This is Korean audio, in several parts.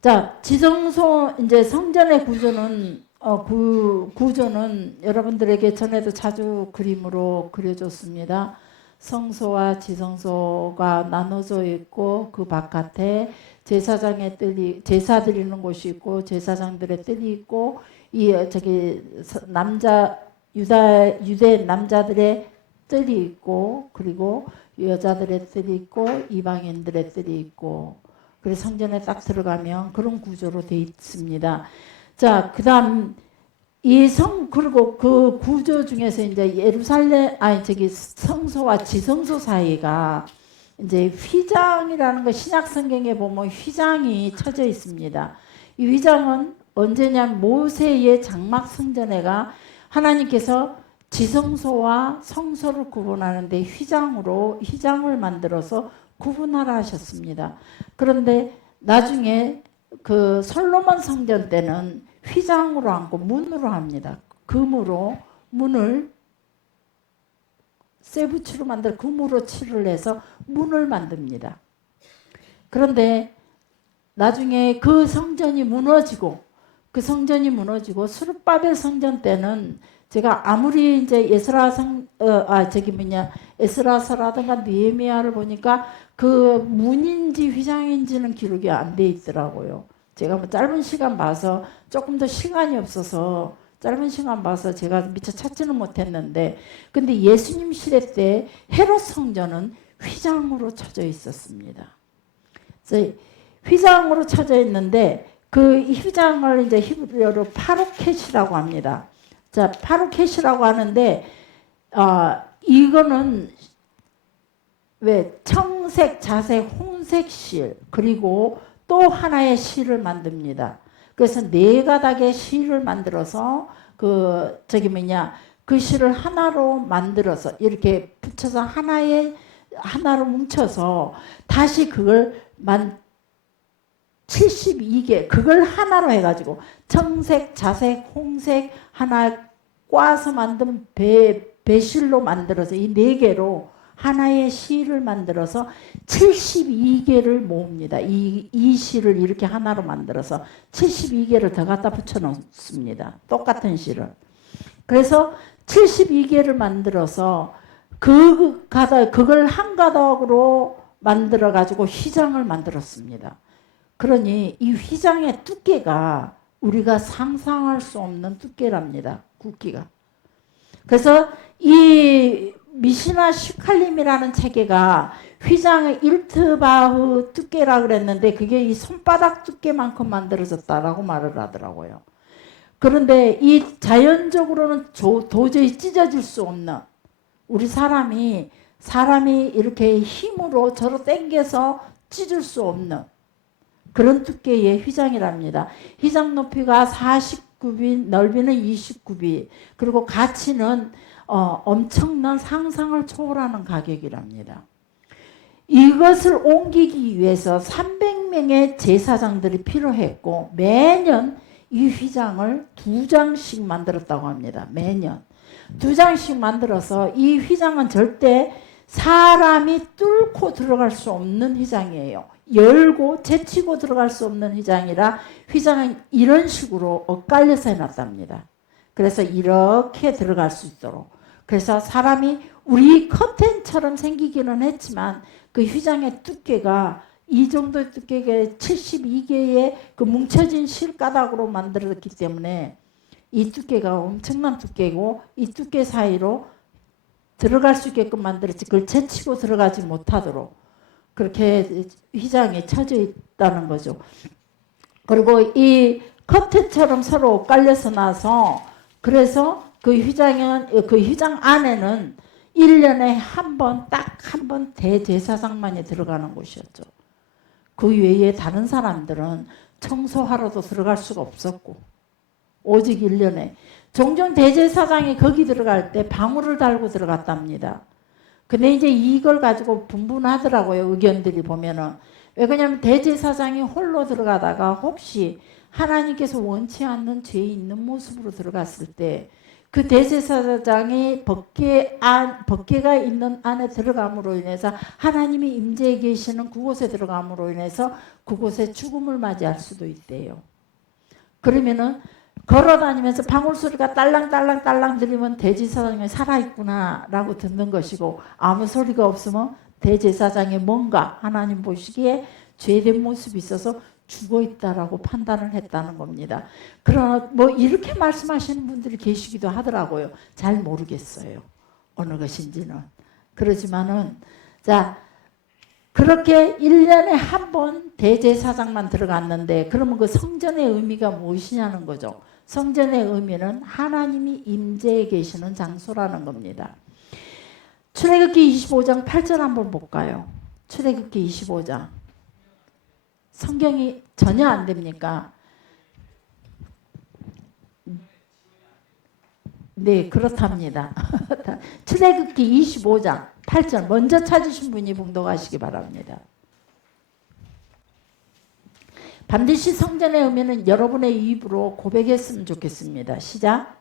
자, 지성소 이제 성전의 구조는 구조는 여러분들에게 전에도 자주 그림으로 그려줬습니다. 성소와 지성소가 나눠져 있고 그 바깥에 제사장의 뜰이 제사 드리는 곳이 있고 제사장들의 뜰이 있고 이 저기 남자 유대 남자들의 뜰이 있고 그리고 여자들의 뜰이 있고 이방인들의 뜰이 있고 그래서 성전에 딱 들어가면 그런 구조로 돼 있습니다. 자, 그다음 그리고 그 구조 중에서 이제 성소와 지성소 사이가 이제 휘장이라는 거 신약 성경에 보면 휘장이 쳐져 있습니다. 이 휘장은 언제냐면 모세의 장막 성전에가 하나님께서 지성소와 성소를 구분하는데 휘장을 만들어서 구분하라 하셨습니다. 그런데 나중에 그 솔로몬 성전 때는 휘장으로 않고 문으로 합니다. 금으로 문을 쇠붙이로 만들 금으로 칠을 해서 문을 만듭니다. 그런데 나중에 그 성전이 무너지고 스룹바벨 성전 때는 제가 아무리 이제 에스라서라든가 느헤미야를 보니까 그 문인지 휘장인지는 기록이 안 돼 있더라고요. 제가 뭐 짧은 시간 봐서 조금 더 시간이 없어서 짧은 시간 봐서 제가 미처 찾지는 못했는데 근데 예수님 시대 때 헤롯 성전은 휘장으로 쳐져 있었습니다. 그래서 휘장으로 쳐져 있는데 그 휘장을 이제 히브리어로 파루켓이라고 합니다. 자, 파루켓이라고 하는데 이거는 왜 청색, 자색, 홍색 실 그리고 또 하나의 실을 만듭니다. 그래서 네 가닥의 실을 만들어서 그 실을 하나로 만들어서 이렇게 붙여서 하나로 뭉쳐서 다시 그걸 72개 그걸 하나로 해가지고 청색, 자색, 홍색 하나 꽈서 만든 배실로 만들어서 이 네 개로 하나의 실을 만들어서 72개를 모읍니다. 이 실을 이렇게 하나로 만들어서 72개를 더 갖다 붙여 놓습니다. 똑같은 실을. 그래서 72개를 만들어서 그걸 한 가닥으로 만들어 가지고 휘장을 만들었습니다. 그러니 이 휘장의 두께가 우리가 상상할 수 없는 두께랍니다. 굵기가. 그래서 이 미시나 슈칼림이라는 체계가 휘장의 일트바흐 두께라 그랬는데 그게 이 손바닥 두께만큼 만들어졌다라고 말을 하더라고요. 그런데 이 자연적으로는 도저히 찢어질 수 없는 우리 사람이 이렇게 힘으로 저로 당겨서 찢을 수 없는 그런 두께의 휘장이랍니다. 휘장 높이가 49비, 넓이는 29비, 그리고 가치는 엄청난 상상을 초월하는 가격이랍니다. 이것을 옮기기 위해서 300명의 제사장들이 필요했고 매년 이 휘장을 2장씩 만들었다고 합니다. 매년 2장씩 만들어서 이 휘장은 절대 사람이 뚫고 들어갈 수 없는 휘장이에요. 열고 제치고 들어갈 수 없는 휘장이라 휘장은 이런 식으로 엇갈려서 해놨답니다. 그래서 이렇게 들어갈 수 있도록. 그래서 사람이 우리 커튼처럼 생기기는 했지만 그 휘장의 두께가 이 정도의 두께가 72개의 그 뭉쳐진 실가닥으로 만들었기 때문에 이 두께가 엄청난 두께고 이 두께 사이로 들어갈 수 있게끔 만들었지 그걸 제치고 들어가지 못하도록 그렇게 휘장이 쳐져 있다는 거죠. 그리고 이 커튼처럼 서로 깔려서 나서 그래서 그 휘장 안에는 1년에 딱 한 번 대제사장만이 들어가는 곳이었죠. 그 외에 다른 사람들은 청소하러도 들어갈 수가 없었고 오직 1년에 종종 대제사장이 거기 들어갈 때 방울을 달고 들어갔답니다. 근데 이제 이걸 가지고 분분하더라고요. 의견들이 보면은. 왜 그러냐면 대제사장이 홀로 들어가다가 혹시 하나님께서 원치 않는 죄 있는 모습으로 들어갔을 때 그 대제사장이 법궤가 있는 안에 들어감으로 인해서 하나님이 임재해 계시는 그곳에 들어감으로 인해서 그곳에 죽음을 맞이할 수도 있대요. 그러면은 걸어다니면서 방울소리가 딸랑딸랑딸랑 들리면 대제사장이 살아있구나라고 듣는 것이고, 아무 소리가 없으면 대제사장이 뭔가 하나님 보시기에 죄된 모습이 있어서 죽어있다라고 판단을 했다는 겁니다. 그러나 뭐 이렇게 말씀하시는 분들이 계시기도 하더라고요. 잘 모르겠어요, 어느 것인지는. 그러지만은 자, 그렇게 1년에 한 번 대제사장만 들어갔는데, 그러면 그 성전의 의미가 무엇이냐는 거죠. 성전의 의미는 하나님이 임재해 계시는 장소라는 겁니다. 출애굽기 25장 8절 한번 볼까요? 출애굽기 25장. 성경이 전혀 안 됩니까? 네, 그렇답니다. 출애굽기 25장 8절 먼저 찾으신 분이 봉독하시기 바랍니다. 반드시 성전의 의미는 여러분의 입으로 고백했으면 좋겠습니다. 시작.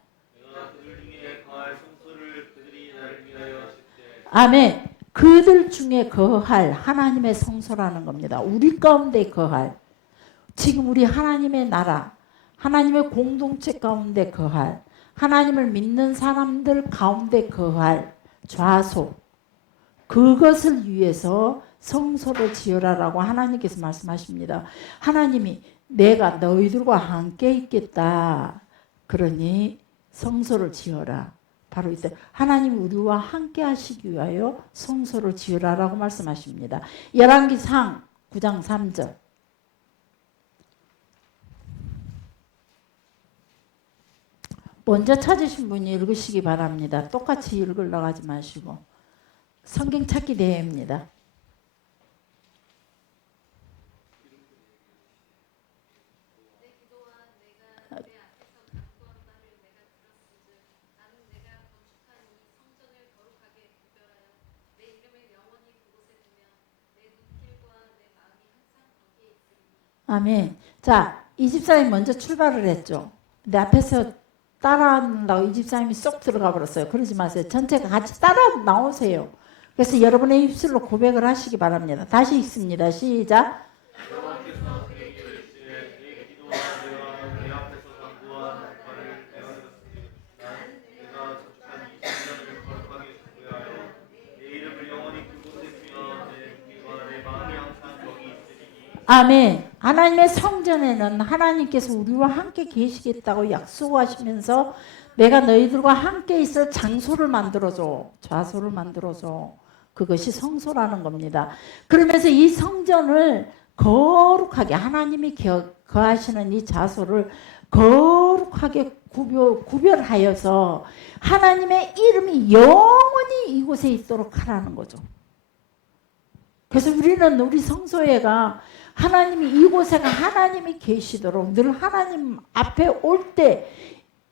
아멘. 그들 중에 거할 하나님의 성소라는 겁니다. 우리 가운데 거할, 지금 우리 하나님의 나라, 하나님의 공동체 가운데 거할, 하나님을 믿는 사람들 가운데 거할 좌소, 그것을 위해서 성소를 지으라라고 하나님께서 말씀하십니다. 하나님이 내가 너희들과 함께 있겠다, 그러니 성소를 지어라. 바로 이때 하나님 우리와 함께 하시기 위하여 성소를 지으라라고 말씀하십니다. 열왕기상 9장 3절. 먼저 찾으신 분이 읽으시기 바랍니다. 똑같이 읽으려고 하지 마시고. 성경 찾기 대회입니다. 아멘. 자, 이 집사님 먼저 출발을 했죠. 근데 앞에서 따라한다고 이 집사님이 쏙 들어가 버렸어요. 그러지 마세요. 전체가 같이 따라 나오세요. 그래서 여러분의 입술로 고백을 하시기 바랍니다. 다시 읽습니다. 시작. 아멘. 하나님의 성전에는 하나님께서 우리와 함께 계시겠다고 약속하시면서 내가 너희들과 함께 있을 장소를 만들어줘, 좌소를 만들어줘. 그것이 성소라는 겁니다. 그러면서 이 성전을 거룩하게, 하나님이 거하시는 이 좌소를 거룩하게 구별하여서 하나님의 이름이 영원히 이곳에 있도록 하라는 거죠. 그래서 우리는 우리 성소회가 하나님이 이곳에가 하나님이 계시도록 늘 하나님 앞에 올 때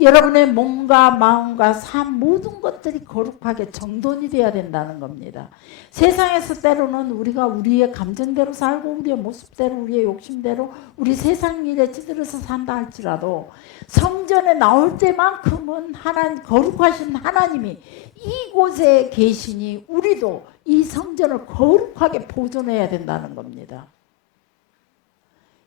여러분의 몸과 마음과 삶 모든 것들이 거룩하게 정돈이 되어야 된다는 겁니다. 세상에서 때로는 우리가 우리의 감정대로 살고 우리의 모습대로 우리의 욕심대로 우리 세상 일에 찌들어서 산다 할지라도 성전에 나올 때만큼은 하나님, 거룩하신 하나님이 이곳에 계시니 우리도 이 성전을 거룩하게 보존해야 된다는 겁니다.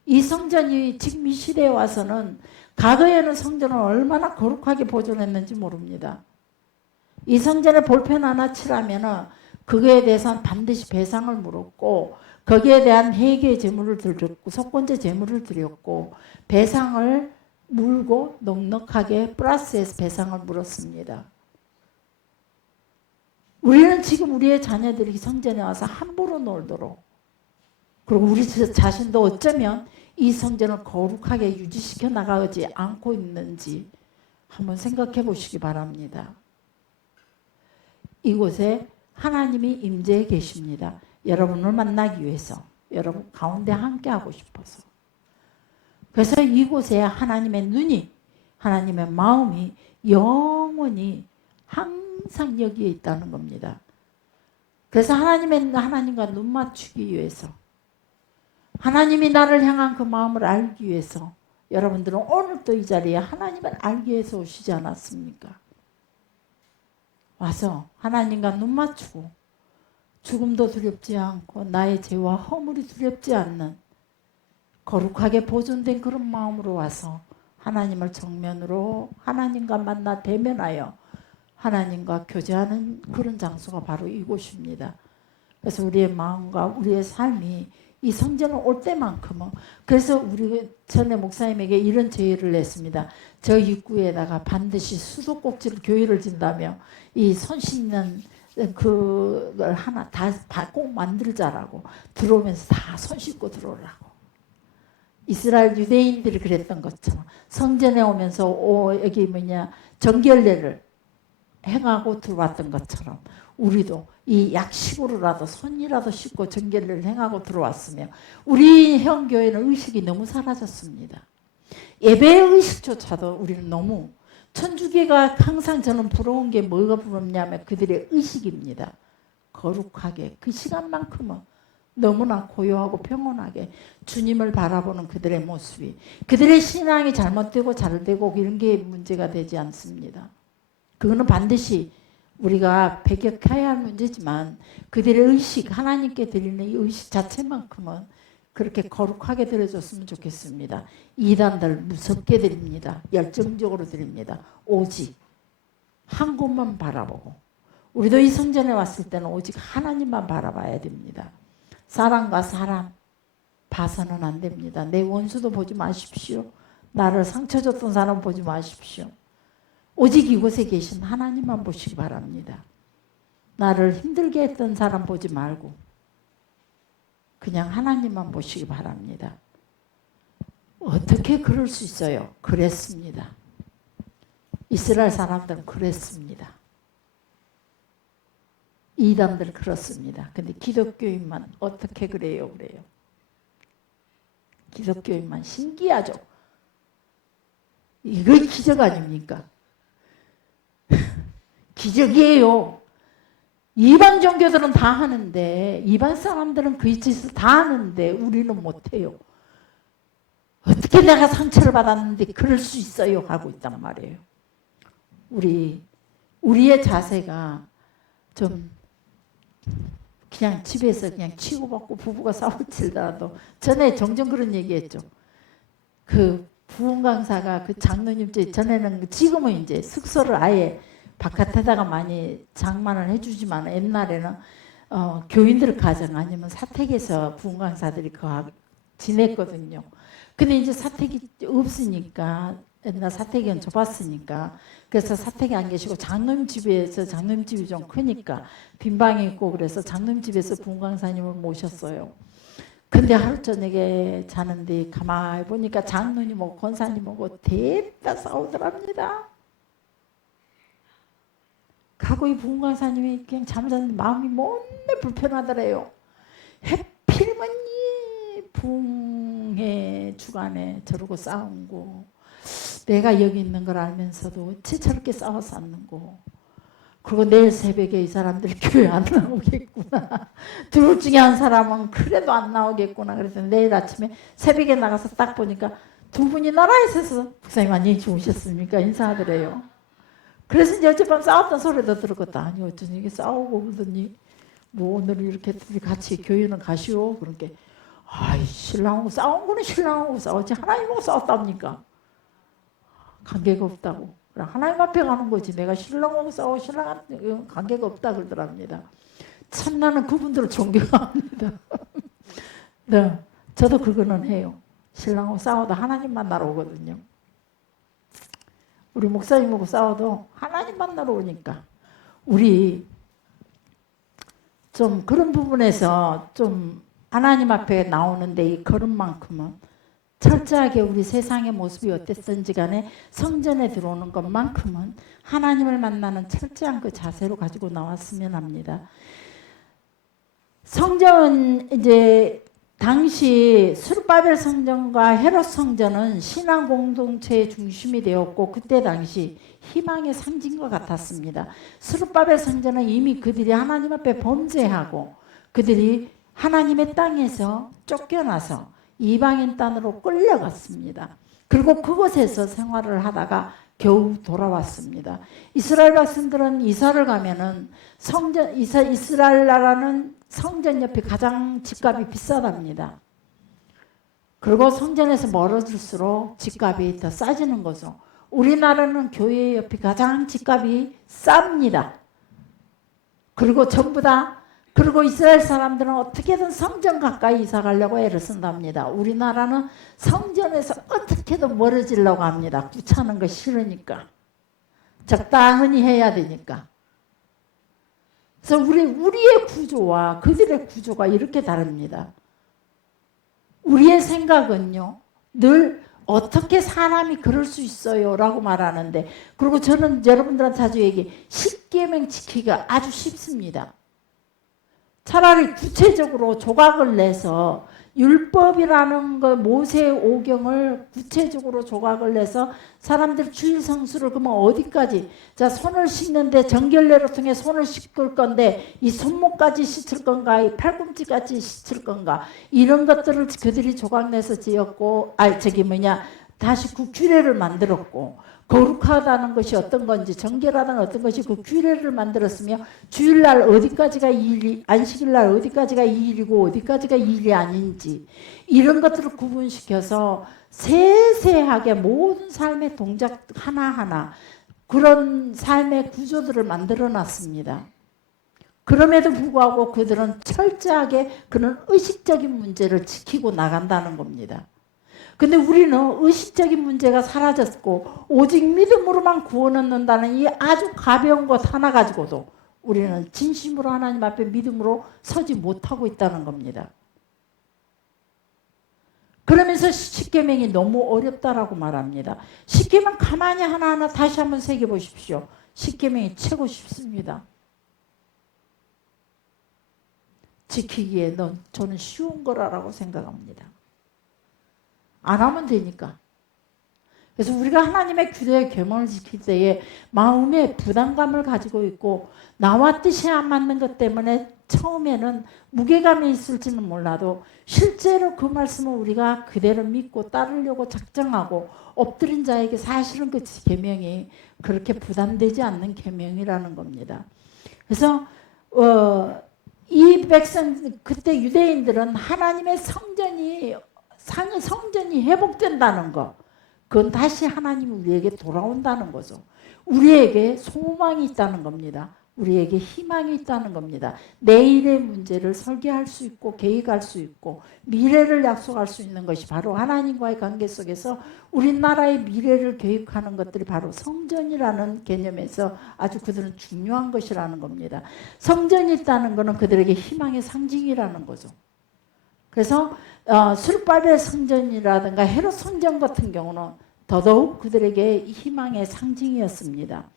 이 성전이 지금 이 시대에 와서는, 과거에는 성전을 얼마나 거룩하게 보존했는지 모릅니다. 이 성전에 볼펜 하나 칠하면 그거에 대해서는 반드시 배상을 물었고 거기에 대한 회개 제물을 드렸고 속건제 제물을 드렸고 배상을 물고 넉넉하게 플러스해서 배상을 물었습니다. 우리는 지금 우리의 자녀들이 성전에 와서 함부로 놀도록, 그리고 우리 자신도 어쩌면 이 성전을 거룩하게 유지시켜 나가지 않고 있는지 한번 생각해 보시기 바랍니다. 이곳에 하나님이 임재해 계십니다. 여러분을 만나기 위해서, 여러분 가운데 함께 하고 싶어서. 그래서 이곳에 하나님의 눈이, 하나님의 마음이 영원히 항상 여기에 있다는 겁니다. 그래서 하나님과 눈 맞추기 위해서, 하나님이 나를 향한 그 마음을 알기 위해서 여러분들은 오늘 또 이 자리에 하나님을 알기 위해서 오시지 않았습니까? 와서 하나님과 눈 맞추고 죽음도 두렵지 않고 나의 죄와 허물이 두렵지 않는 거룩하게 보존된 그런 마음으로 와서 하나님을 정면으로 하나님과 만나 대면하여 하나님과 교제하는 그런 장소가 바로 이곳입니다. 그래서 우리의 마음과 우리의 삶이 이 성전을 올 때만큼은, 그래서 우리 전에 목사님에게 이런 제의를 냈습니다. 저 입구에다가 반드시 수도꼭지를 교회를 진다며 이 손 씻는 그걸 하나 다 꼭 만들자라고, 들어오면서 다 손 씻고 들어오라고. 이스라엘 유대인들이 그랬던 것처럼 성전에 오면서 여기 정결례를 행하고 들어왔던 것처럼 우리도 이 약식으로라도 손이라도 씻고 정결례를 행하고 들어왔으며, 우리 형교회는 의식이 너무 사라졌습니다. 예배의 의식조차도 우리는 너무, 천주교가 항상 저는 부러운 게 뭐가 부럽냐면 그들의 의식입니다. 거룩하게 그 시간만큼은 너무나 고요하고 평온하게 주님을 바라보는 그들의 모습이, 그들의 신앙이 잘못되고 잘되고 이런 게 문제가 되지 않습니다. 그거는 반드시 우리가 배격해야 할 문제지만 그들의 의식, 하나님께 드리는 이 의식 자체만큼은 그렇게 거룩하게 드려줬으면 좋겠습니다. 이단들 무섭게 드립니다. 열정적으로 드립니다. 오직 한 곳만 바라보고, 우리도 이 성전에 왔을 때는 오직 하나님만 바라봐야 됩니다. 사람과 사람 봐서는 안 됩니다. 내 원수도 보지 마십시오. 나를 상처 줬던 사람 보지 마십시오. 오직 이곳에 계신 하나님만 보시기 바랍니다. 나를 힘들게 했던 사람 보지 말고 그냥 하나님만 보시기 바랍니다. 어떻게 그럴 수 있어요? 그랬습니다. 이스라엘 사람들은 그랬습니다. 이단들 그렇습니다. 근데 기독교인만 어떻게 그래요? 기독교인만 신기하죠. 이거 기적 아닙니까? 기적이에요. 이방 종교들은 다 하는데, 이방 사람들은 그 짓을 다 하는데 우리는 못해요. 어떻게 내가 상처를 받았는데 그럴 수 있어요? 하고 있단 말이에요. 우리의 자세가 좀 그냥 집에서 그냥 치고받고 부부가 싸우치더라도, 전에 종종 그런 얘기했죠. 그 부흥 강사가 그 장로님, 전에는, 지금은 이제 숙소를 아예 바깥에다가 많이 장만을 해주지만 옛날에는 교인들 가정 아니면 사택에서 부흥 강사들이 지냈거든요. 근데 이제 사택이 없으니까, 옛날 사택은 좁았으니까, 그래서 사택에 안 계시고 장로님 집에서, 장로님 집이 좀 크니까 빈방이 있고, 그래서 장로님 집에서 부흥 강사님을 모셨어요. 근데 하루 저녁에 자는데 가만히 보니까 장로님하고 권사님하고 대다 싸우더랍니다. 가고 이 부흥 강사님이 그냥 잠자는데 마음이 몸매 불편하더래요. 해필이면 이 부흥회 주간에 저러고 싸운고, 내가 여기 있는 걸 알면서도 어째 저렇게 싸워서 앉는고, 그리고 내일 새벽에 이 사람들 교회 안 나오겠구나. 둘 중에 한 사람은 그래도 안 나오겠구나. 그래서 내일 아침에 새벽에 나가서 딱 보니까 두 분이 나라에 있어서, 목사님 안녕히 주무셨습니까? 인사하더래요. 그래서 이제 어젯밤 싸웠던 소리도 들었거든. 아니 어쩌니 이게 싸우고 그러더니, 뭐 오늘 이렇게 둘이 같이 교회는 가시오. 그러니까 아이, 신랑하고 싸운 거는 신랑하고 싸웠지 하나님하고 싸웠답니까? 관계가 없다고. 하나님 앞에 가는 거지 내가 신랑하고 싸워 신랑한테 관계가 없다 그러더랍니다. 참 나는 그분들을 존경합니다. 네, 저도 그거는 해요. 신랑하고 싸워도 하나님 만나러 오거든요. 우리 목사님하고 싸워도 하나님 만나러 오니까, 우리 좀 그런 부분에서 좀 하나님 앞에 나오는데 이 걸음만큼은 철저하게 우리 세상의 모습이 어땠든지 간에 성전에 들어오는 것만큼은 하나님을 만나는 철저한 그 자세로 가지고 나왔으면 합니다. 성전은 이제 당시 스룹바벨 성전과 헤롯 성전은 신앙 공동체의 중심이 되었고, 그때 당시 희망의 상징과 같았습니다. 스룹바벨 성전은 이미 그들이 하나님 앞에 범죄하고 그들이 하나님의 땅에서 쫓겨나서 이방인 땅으로 끌려갔습니다. 그리고 그곳에서 생활을 하다가 겨우 돌아왔습니다. 이스라엘 백성들은 이사를 가면은 이스라엘 나라는 성전 옆이 가장 집값이 비싸답니다. 그리고 성전에서 멀어질수록 집값이 더 싸지는 거죠. 우리나라는 교회 옆이 가장 집값이 쌉니다. 그리고 전부 다 그리고 이스라엘 사람들은 어떻게든 성전 가까이 이사 가려고 애를 쓴답니다. 우리나라는 성전에서 어떻게든 멀어지려고 합니다. 귀찮은 거 싫으니까. 적당히 해야 되니까. 그래서 우리의 구조와 그들의 구조가 이렇게 다릅니다. 우리의 생각은요, 늘 어떻게 사람이 그럴 수 있어요? 라고 말하는데, 그리고 저는 여러분들한테 자주 얘기해, 십계명 지키기가 아주 쉽습니다. 차라리 구체적으로 조각을 내서 율법이라는 거 모세의 오경을 구체적으로 조각을 내서 사람들 주일 성수를 그러면 어디까지 자 손을 씻는데 정결례를 통해 손을 씻을 건데 이 손목까지 씻을 건가 이 팔꿈치까지 씻을 건가 이런 것들을 그들이 조각내서 지었고 다시 그 규례를 만들었고 거룩하다는 것이 어떤 건지 정결하다는 어떤 것이 그 규례를 만들었으며 주일날 어디까지가 이일이 안식일날 어디까지가 이일이고 어디까지가 이일이 아닌지 이런 것들을 구분시켜서 세세하게 모든 삶의 동작 하나하나 그런 삶의 구조들을 만들어 놨습니다. 그럼에도 불구하고 그들은 철저하게 그런 의식적인 문제를 지키고 나간다는 겁니다. 근데 우리는 의식적인 문제가 사라졌고 오직 믿음으로만 구원 얻는다는 이 아주 가벼운 것 하나 가지고도 우리는 진심으로 하나님 앞에 믿음으로 서지 못하고 있다는 겁니다. 그러면서 십계명이 너무 어렵다라고 말합니다. 십계명 가만히 하나하나 다시 한번 새겨보십시오. 십계명이 최고 쉽습니다. 지키기에 저는 쉬운 거라고 생각합니다. 안 하면 되니까. 그래서 우리가 하나님의 규례의 계명을 지킬 때에 마음에 부담감을 가지고 있고 나와 뜻이 안 맞는 것 때문에 처음에는 무게감이 있을지는 몰라도 실제로 그 말씀을 우리가 그대로 믿고 따르려고 작정하고 엎드린 자에게 사실은 그 계명이 그렇게 부담되지 않는 계명이라는 겁니다. 그래서 이 백성 그때 유대인들은 하나님의 성전이 회복된다는 거 그건 다시 하나님이 우리에게 돌아온다는 거죠. 우리에게 소망이 있다는 겁니다. 우리에게 희망이 있다는 겁니다. 내일의 문제를 설계할 수 있고 계획할 수 있고 미래를 약속할 수 있는 것이 바로 하나님과의 관계 속에서 우리나라의 미래를 계획하는 것들이 바로 성전이라는 개념에서 아주 그들은 중요한 것이라는 겁니다. 성전이 있다는 것은 그들에게 희망의 상징이라는 거죠. 그래서 수르바벨 성전이라든가 헤롯 성전 같은 경우는 더더욱 그들에게 희망의 상징이었습니다.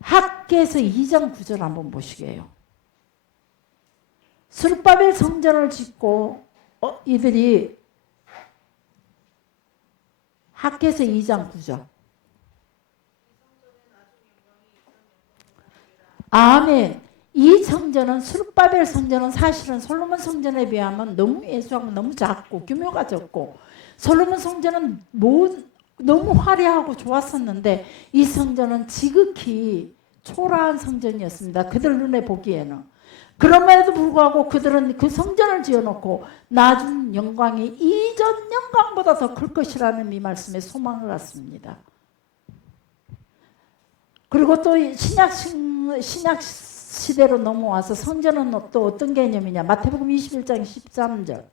학개에서 2장 9절 한번 보시게요. 수르바벨 성전을 짓고 이들이 학개에서 2장 9절 아멘. 이 성전은 수르바벨 성전은 사실은 솔로몬 성전에 비하면 너무 예수하고 너무 작고 규모가 적고 솔로몬 성전은 너무 화려하고 좋았었는데 이 성전은 지극히 초라한 성전이었습니다. 그들 눈에 보기에는. 그럼에도 불구하고 그들은 그 성전을 지어놓고 나중 영광이 이전 영광보다 더 클 것이라는 이 말씀에 소망을 갖습니다. 그리고 또 신약 시대로 넘어와서 성전은 또 어떤 개념이냐. 마태복음 21장 13절.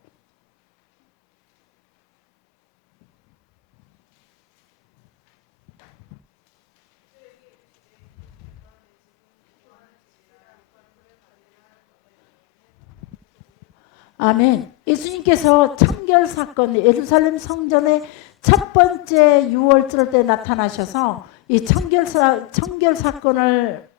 아멘. 예수님께서 청결 사건, 예루살렘 성전의 첫 번째 6월절 때 나타나셔서 이 청결 사건을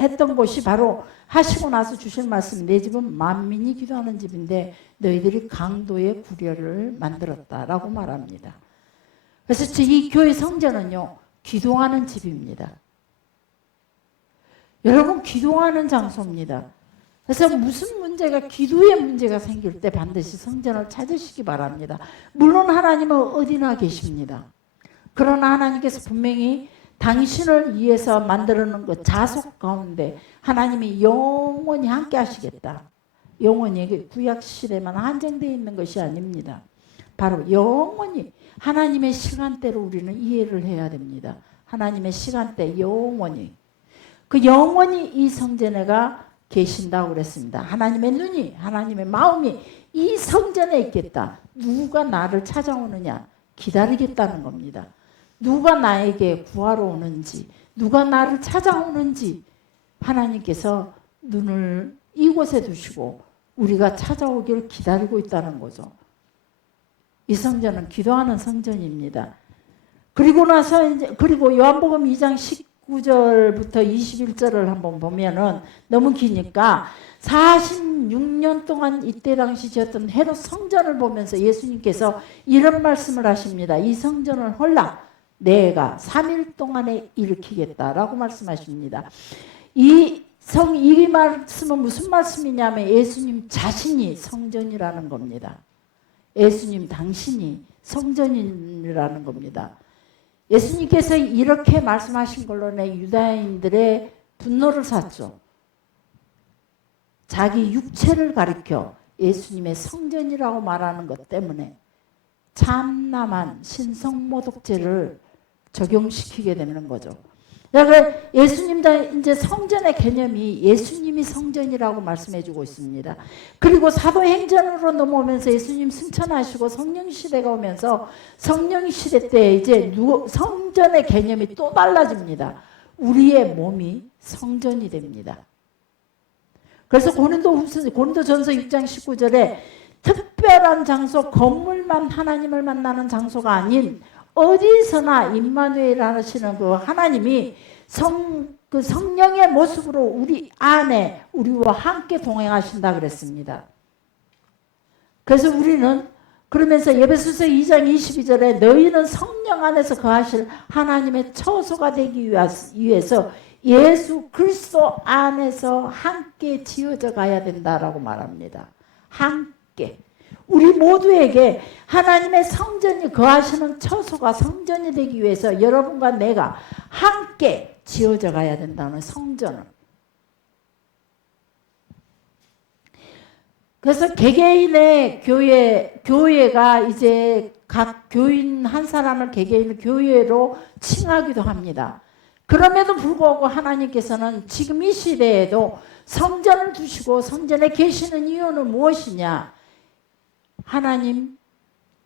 했던 곳이 바로 하시고 나서 주신 말씀 내 집은 만민이 기도하는 집인데 너희들이 강도의 구려를 만들었다라고 말합니다. 그래서 이 교회 성전은요 기도하는 집입니다. 여러분 기도하는 장소입니다. 그래서 무슨 문제가 기도에 문제가 생길 때 반드시 성전을 찾으시기 바랍니다. 물론 하나님은 어디나 계십니다. 그러나 하나님께서 분명히 당신을 위해서 만들어 놓은 그 자속 가운데 하나님이 영원히 함께 하시겠다. 영원히 구약 시대만 한정되어 있는 것이 아닙니다. 바로 영원히 하나님의 시간대로 우리는 이해를 해야 됩니다. 하나님의 시간대 영원히. 그 영원히 이 성전에가 계신다고 그랬습니다. 하나님의 눈이, 하나님의 마음이 이 성전에 있겠다. 누가 나를 찾아오느냐 기다리겠다는 겁니다. 누가 나에게 구하러 오는지, 누가 나를 찾아오는지 하나님께서 눈을 이곳에 두시고 우리가 찾아오기를 기다리고 있다는 거죠. 이 성전은 기도하는 성전입니다. 그리고 나서 그리고 요한복음 2장 19절부터 21절을 한번 보면은 너무 기니까 46년 동안 이때 당시 지었던 헤롯 성전을 보면서 예수님께서 이런 말씀을 하십니다. 이 성전을 헐라 내가 3일 동안에 일으키겠다라고 말씀하십니다. 이 말씀은 무슨 말씀이냐면 예수님 자신이 성전이라는 겁니다. 예수님 당신이 성전이라는 겁니다. 예수님께서 이렇게 말씀하신 걸로 유다인들의 분노를 샀죠. 자기 육체를 가리켜 예수님의 성전이라고 말하는 것 때문에 참남한 신성모독죄를 적용시키게 되는 거죠. 예수님 이제 성전의 개념이 예수님이 성전이라고 말씀해주고 있습니다. 그리고 사도행전으로 넘어오면서 예수님 승천하시고 성령 시대가 오면서 성령 시대 때 이제 성전의 개념이 또 달라집니다. 우리의 몸이 성전이 됩니다. 그래서 고린도전서 6장 19절에 특별한 장소, 건물만 하나님을 만나는 장소가 아닌 어디서나 임마누엘 하시는 그 하나님이 그 성령의 모습으로 우리 안에 우리와 함께 동행하신다 그랬습니다. 그래서 우리는 그러면서 에베소서 2장 22절에 너희는 성령 안에서 거하실 하나님의 처소가 되기 위해서 예수 그리스도 안에서 함께 지어져 가야 된다라고 말합니다. 함께. 우리 모두에게 하나님의 성전이 거하시는 처소가 성전이 되기 위해서 여러분과 내가 함께 지어져 가야 된다는 성전을. 그래서 개개인의 교회가 이제 각 교인 한 사람을 개개인 교회로 칭하기도 합니다. 그럼에도 불구하고 하나님께서는 지금 이 시대에도 성전을 두시고 성전에 계시는 이유는 무엇이냐? 하나님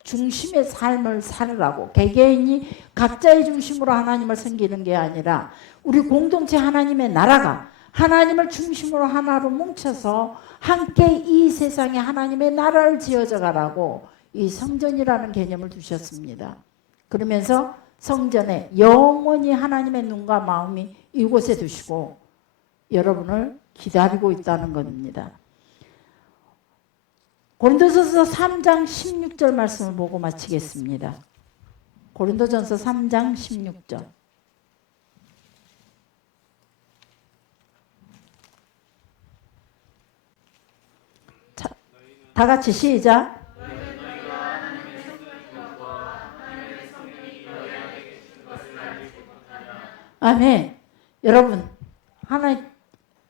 중심의 삶을 살으라고. 개개인이 각자의 중심으로 하나님을 섬기는 게 아니라 우리 공동체 하나님의 나라가 하나님을 중심으로 하나로 뭉쳐서 함께 이 세상에 하나님의 나라를 지어져 가라고 이 성전이라는 개념을 두셨습니다. 그러면서 성전에 영원히 하나님의 눈과 마음이 이곳에 두시고 여러분을 기다리고 있다는 겁니다. 고린도전서 3장 16절 말씀을 보고 마치겠습니다. 고린도전서 3장 16절. 자, 다 같이 시작. 아멘. 여러분,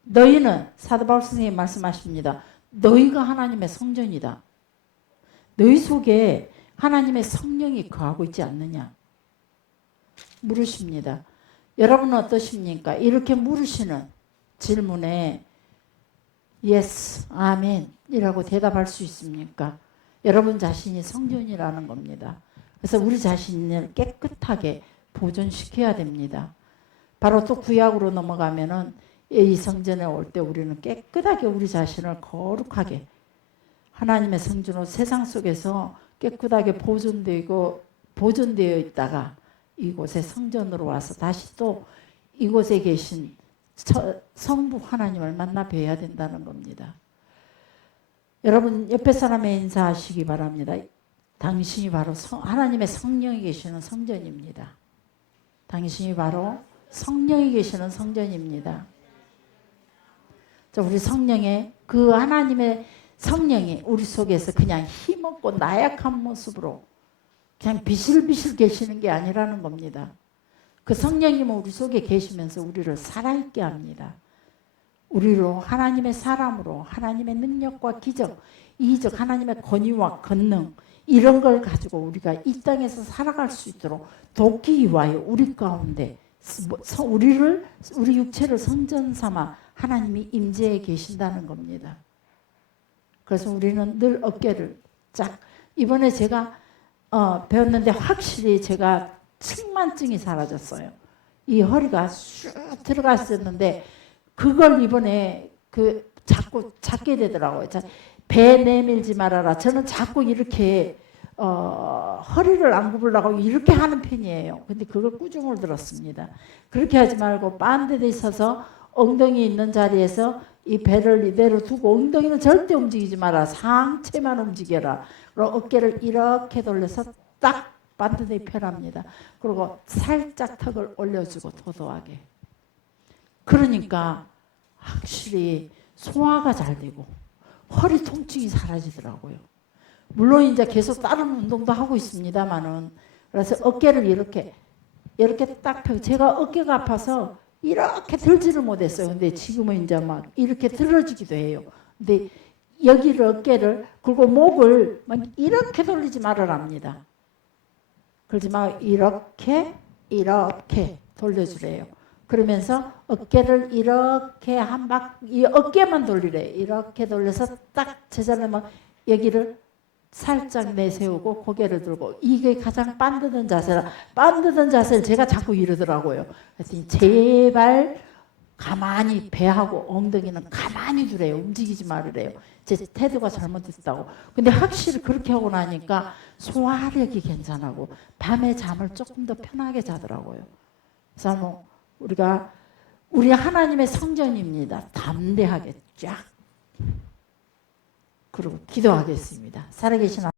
너희는 사도 바울 선생님이 말씀하십니다. 너희가 하나님의 성전이다. 너희 속에 하나님의 성령이 거하고 있지 않느냐? 물으십니다. 여러분은 어떠십니까? 이렇게 물으시는 질문에 yes, 아멘 이라고 대답할 수 있습니까? 여러분 자신이 성전이라는 겁니다. 그래서 우리 자신을 깨끗하게 보존시켜야 됩니다. 바로 또 구약으로 넘어가면은 이 성전에 올 때 우리는 깨끗하게 우리 자신을 거룩하게 하나님의 성전으로 세상 속에서 깨끗하게 보존되어 있다가 이곳에 성전으로 와서 다시 또 이곳에 계신 성부 하나님을 만나 뵈야 된다는 겁니다. 여러분 옆에 사람의 인사하시기 바랍니다. 당신이 바로 하나님의 성령이 계시는 성전입니다. 당신이 바로 성령이 계시는 성전입니다. 자, 우리 성령의 그 하나님의 성령이 우리 속에서 그냥 힘없고 나약한 모습으로 그냥 비실비실 계시는 게 아니라는 겁니다. 그 성령님은 우리 속에 계시면서 우리를 살아있게 합니다. 우리로 하나님의 사람으로 하나님의 능력과 기적, 이적, 하나님의 권위와 권능 이런 걸 가지고 우리가 이 땅에서 살아갈 수 있도록 돕기 위하여 우리 가운데 우리 육체를 성전 삼아 하나님이 임재해 계신다는 겁니다. 그래서 우리는 늘 어깨를 쫙 이번에 제가 배웠는데 확실히 제가 측만증이 사라졌어요. 이 허리가 쑥 들어갔었는데 그걸 이번에 자꾸 찾게 되더라고요. 배 내밀지 말아라. 저는 자꾸 이렇게 허리를 안 굽으려고 이렇게 하는 편이에요. 근데 그걸 꾸중을 들었습니다. 그렇게 하지 말고 반대돼 있어서 엉덩이 있는 자리에서 이 배를 이대로 두고 엉덩이는 절대 움직이지 마라. 상체만 움직여라. 그리고 어깨를 이렇게 돌려서 딱 반듯하게 펴랍니다. 그리고 살짝 턱을 올려주고 도도하게. 그러니까 확실히 소화가 잘 되고 허리 통증이 사라지더라고요. 물론 이제 계속 다른 운동도 하고 있습니다만은 그래서 어깨를 이렇게 딱 펴고 제가 어깨가 아파서 이렇게 들지를 못했어요. 근데 지금은 이제 막 이렇게 들어지기도 해요. 근데 여기를 어깨를 그리고 목을 막 이렇게 돌리지 말으랍니다. 그러지 말고 이렇게 돌려주래요. 그러면서 어깨를 이렇게 이 어깨만 돌리래. 이렇게 돌려서 딱 제자리에 막 여기를 살짝 내세우고 고개를 들고 이게 가장 빤드던 자세라. 빤드던 자세를 제가 자꾸 이러더라고요. 그랬더니 제발 가만히 배하고 엉덩이는 가만히 두래요. 움직이지 말으래요. 제 태도가 잘못됐다고. 근데 확실히 그렇게 하고 나니까 소화력이 괜찮고 밤에 잠을 조금 더 편하게 자더라고요. 그래서 우리 하나님의 성전입니다. 담대하게 쫙. 그리고 기도하겠습니다. 살아계신